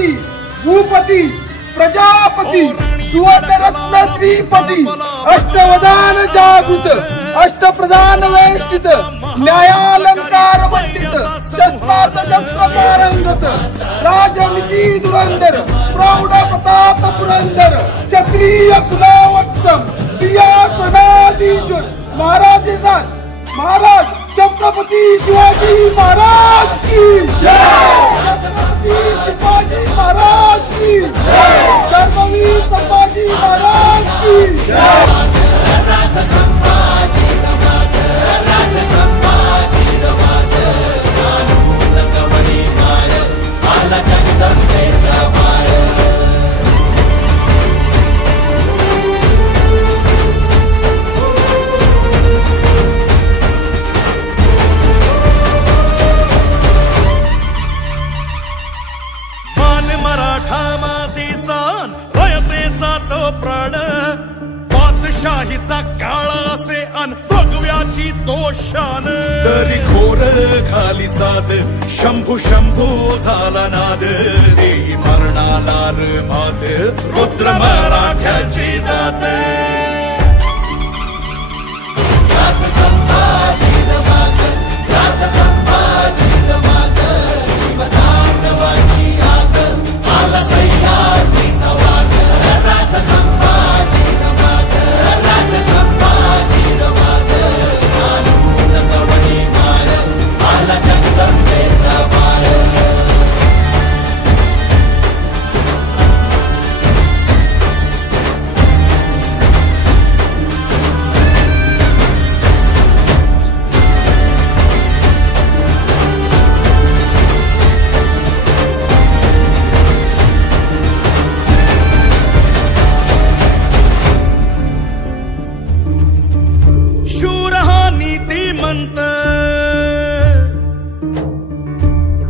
गणपती भूपती प्रजापती सुवर्णरत्न श्रीपती अष्टवधान जागृत अष्टप्रधान वेष्टित न्यायालंकार मंडित शस्त्रात शस्त्र पारंगत राजनीती धुरंधर प्रौढ प्रताप पुरंदर क्षत्रिय कुलावत्सम सिंहासनाधीश्वर महाराज छत्रपती शिवाजी महाराज की छत्रपती शिवाजी महाराज की धर्मवीर संभाजी महाराज की शाहीचा काळा असे अन भगव्याची दोषान तरी घोर खाली साद शंभू शंभू झाला नाद देही मरणाला मात रुद्र मराठ्याची जात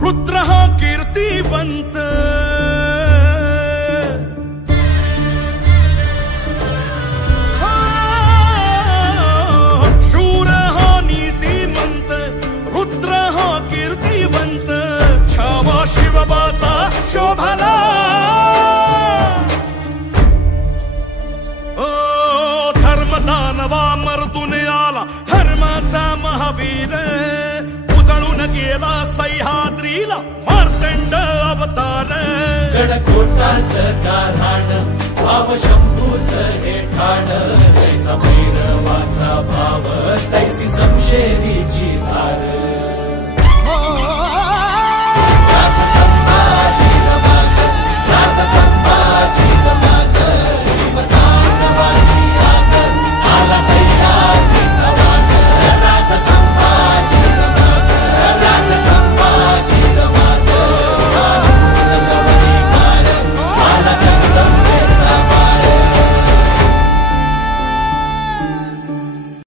रुद्र हा कीर्तिवंत शूर हा नीतिमंत रुद्र हा कीर्तिवंत छावा शिवबाचा शोभला धर्मदानवा मर्दून आला धर्माचा महावीर उजळून गेला सह्याद्रीला मार्तंड अवतार गडकोटाचं गाऱ्हाण भाव शंभूच हे ठाण जैसा भैरवाचा भाव तैसी समशेरीची धार